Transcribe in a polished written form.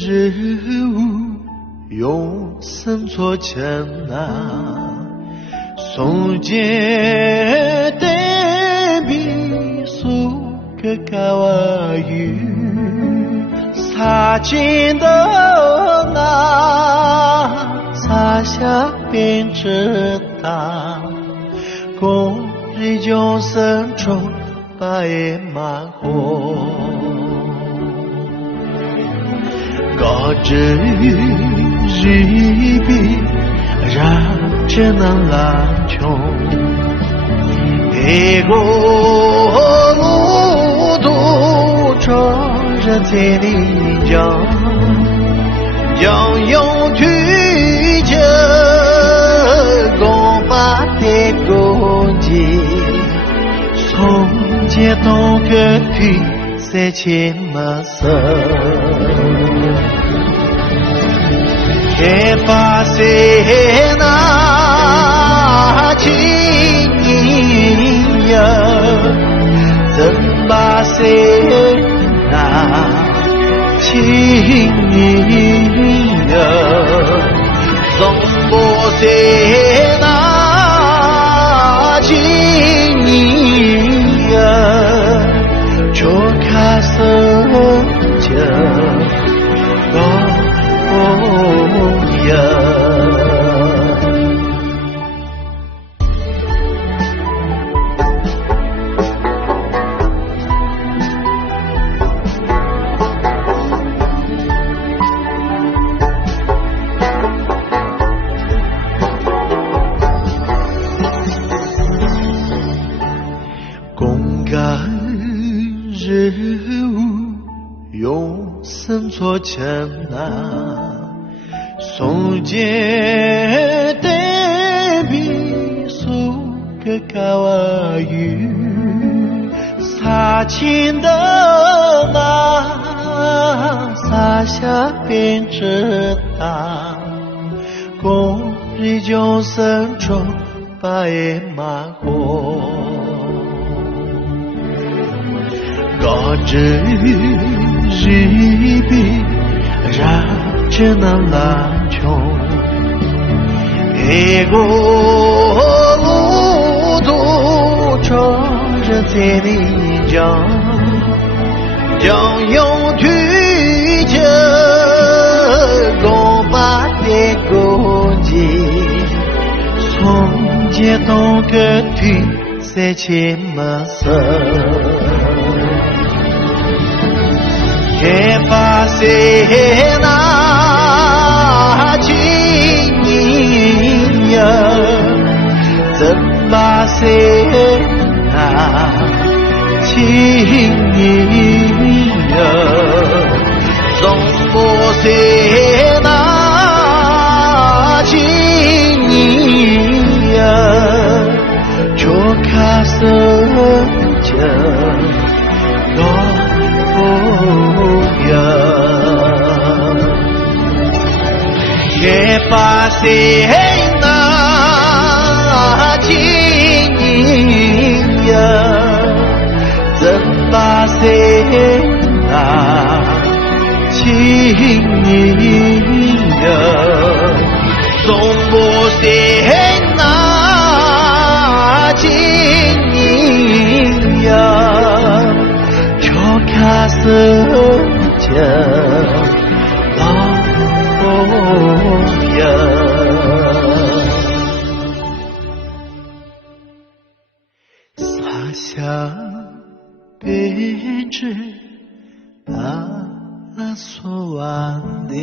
日无用生错钱啊，送件对比苏个高啊语，撒进的啊，撒下便知道，公日将生中白马火。高知日比让这能拉穷，一个路途着人在里讲，要用推着公把的攻击，从街东个推在前马色。开发谁那情呀，怎把谁那情呀，怎把谁那情呀，就开始讲。公干日无用生错钱啊，送件对比苏个高啊语，撒进的啊，撒下便知道，公日将生中白马火。高知日比让这能拉穷，一个路途着人在里讲，要用推着公把的攻击，从街东个推在前马色。开发谁那情呀，怎把谁那情呀，怎把谁那情呀，就开始讲。开发谁那情呀，怎把谁那情呀，总不谁那情呀，就开始讲。撒下便知把所望的。